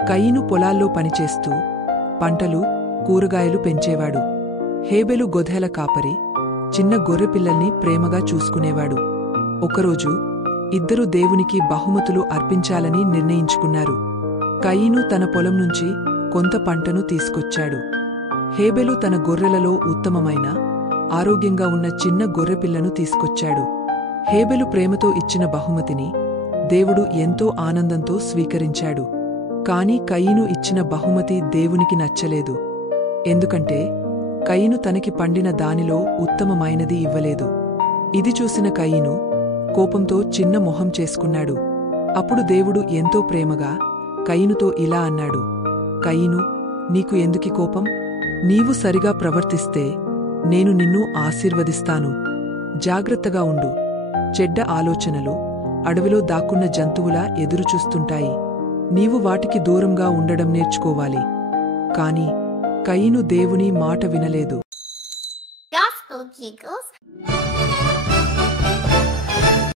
కయీను పొలాల్లో పనిచేస్తూ పంటలు కూరగాయలు పెంచేవాడు. హేబెలు గొర్రెల కాపరి, చిన్న గొర్రెపిల్లల్ని ప్రేమగా చూసుకునేవాడు. ఒకరోజు ఇద్దరు దేవునికి బహుమతులు అర్పించాలని నిర్ణయించుకున్నారు. కయీను తన పొలం నుంచి కొంత పంటను తీసుకొచ్చాడు. హేబెలు తన గొర్రెలలో ఉత్తమమైన ఆరోగ్యంగా ఉన్న చిన్న గొర్రెపిల్లను తీసుకొచ్చాడు. హేబెలు ప్రేమతో ఇచ్చిన బహుమతిని దేవుడు ఎంతో ఆనందంతో స్వీకరించాడు. కాని కయీను ఇచ్చిన బహుమతి దేవునికి నచ్చలేదు. ఎందుకంటే కయీను తనకి పండిన దానిలో ఉత్తమమైనది ఇవ్వలేదు. ఇది చూసిన కయీను కోపంతో చిన్న మొహం చేసుకున్నాడు. అప్పుడు దేవుడు ఎంతో ప్రేమగా కయీనుతో ఇలా అన్నాడు, కయీను, నీకు ఎందుకీ కోపం? నీవు సరిగా ప్రవర్తిస్తే నేను నిన్ను ఆశీర్వదిస్తాను. జాగ్రత్తగా ఉండు. చెడ్డ ఆలోచనలు అడవిలో దాక్కున్న జంతువులా ఎదురుచూస్తుంటాయి. నీవు వాటికి దూరంగా ఉండడం నేర్చుకోవాలి. కాని కయీను దేవుని మాట వినలేదు. Gospel Jiggles.